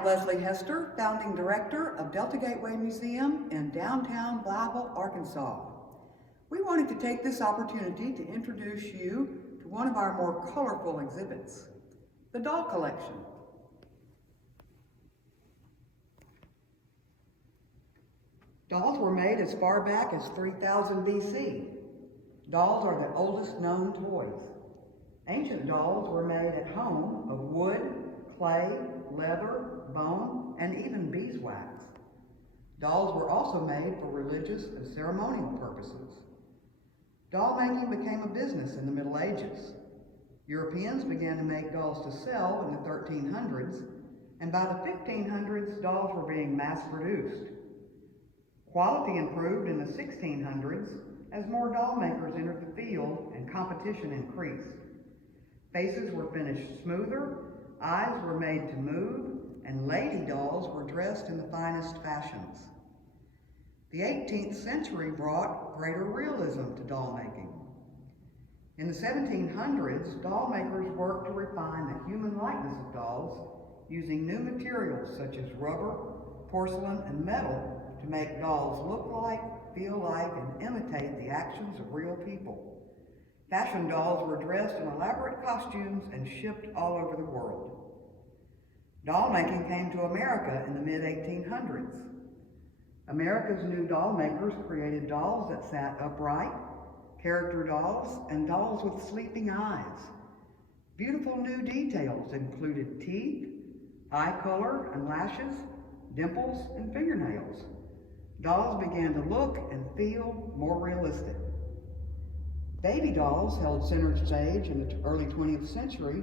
I'm Leslie Hester, founding director of Delta Gateway Museum in downtown Blytheville, Arkansas. We wanted to take this opportunity to introduce you to one of our more colorful exhibits, the Doll Collection. Dolls were made as far back as 3000 BC. Dolls are the oldest known toys. Ancient dolls were made at home of wood, clay, leather, bone, and even beeswax. Dolls were also made for religious and ceremonial purposes. Doll making became a business in the Middle Ages. Europeans began to make dolls to sell in the 1300s, and by the 1500s, dolls were being mass-produced. Quality improved in the 1600s as more doll makers entered the field and competition increased. Faces were finished smoother, eyes were made to move, and lady dolls were dressed in the finest fashions. The 18th century brought greater realism to doll making. In the 1700s, doll makers worked to refine the human likeness of dolls using new materials such as rubber, porcelain, and metal to make dolls look like, feel like, and imitate the actions of real people. Fashion dolls were dressed in elaborate costumes and shipped all over the world. Doll making came to America in the mid-1800s. America's new doll makers created dolls that sat upright, character dolls, and dolls with sleeping eyes. Beautiful new details included teeth, eye color and lashes, dimples, and fingernails. Dolls began to look and feel more realistic. Baby dolls held center stage in the early 20th century,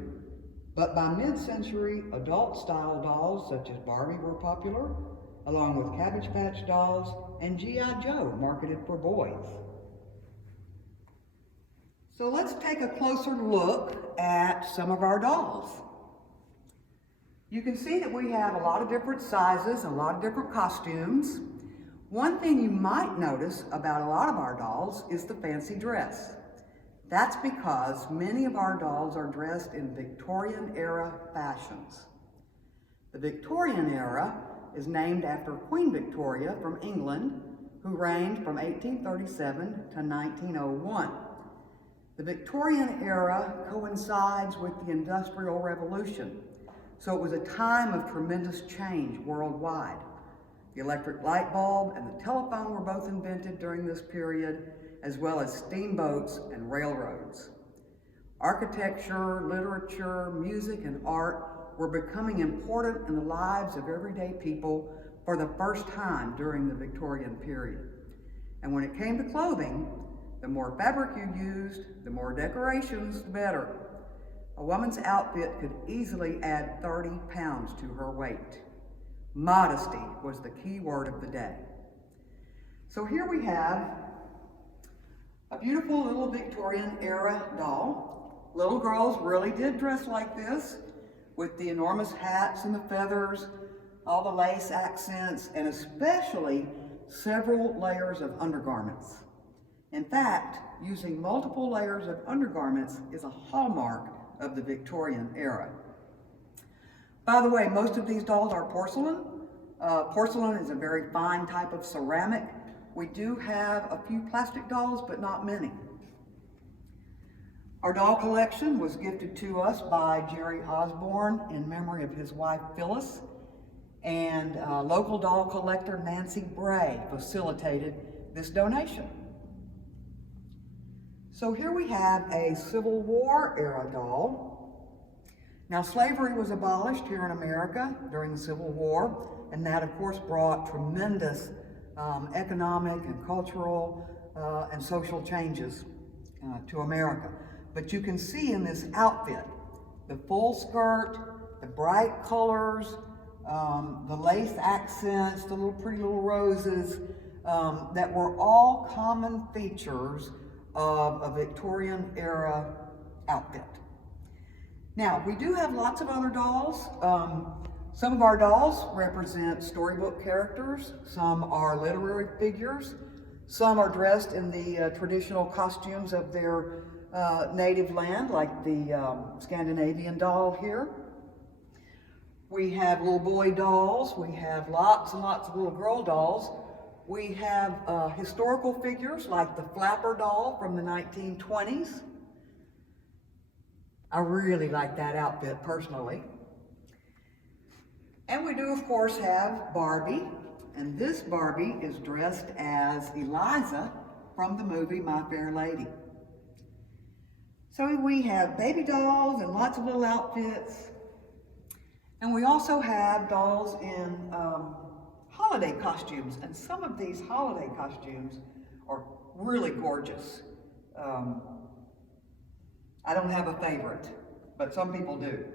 but by mid-century, adult-style dolls such as Barbie were popular, along with Cabbage Patch dolls and G.I. Joe marketed for boys. So let's take a closer look at some of our dolls. You can see that we have a lot of different sizes, a lot of different costumes. One thing you might notice about a lot of our dolls is the fancy dress. That's because many of our dolls are dressed in Victorian-era fashions. The Victorian era is named after Queen Victoria from England, who reigned from 1837 to 1901. The Victorian era coincides with the Industrial Revolution, so it was a time of tremendous change worldwide. The electric light bulb and the telephone were both invented during this period, as well as steamboats and railroads. Architecture, literature, music, and art were becoming important in the lives of everyday people for the first time during the Victorian period. And when it came to clothing, the more fabric you used, the more decorations, the better. A woman's outfit could easily add 30 pounds to her weight. Modesty was the key word of the day. So here we have a beautiful little Victorian era doll. Little girls really did dress like this, with the enormous hats and the feathers, all the lace accents, and especially several layers of undergarments. In fact, using multiple layers of undergarments is a hallmark of the Victorian era. By the way, most of these dolls are porcelain. Porcelain is a very fine type of ceramic. We do have a few plastic dolls, but not many. Our doll collection was gifted to us by Jerry Osborne in memory of his wife Phyllis, and local doll collector Nancy Bray facilitated this donation. So here we have a Civil War era doll. Now, slavery was abolished here in America during the Civil War, and that of course brought tremendous economic and cultural and social changes to America. But you can see in this outfit, the full skirt, the bright colors, the lace accents, the pretty little roses, that were all common features of a Victorian era outfit. Now, we do have lots of other dolls. Some of our dolls represent storybook characters, some are literary figures, some are dressed in the traditional costumes of their native land, like the Scandinavian doll here. We have little boy dolls. We have lots and lots of little girl dolls. We have historical figures like the Flapper doll from the 1920s. I really like that outfit personally. And we do, of course, have Barbie. And this Barbie is dressed as Eliza from the movie My Fair Lady. So we have baby dolls and lots of little outfits. And we also have dolls in holiday costumes. And some of these holiday costumes are really gorgeous. I don't have a favorite, but some people do.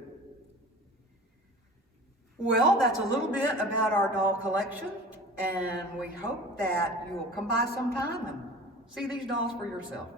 Well, that's a little bit about our doll collection, and we hope that you will come by sometime and see these dolls for yourself.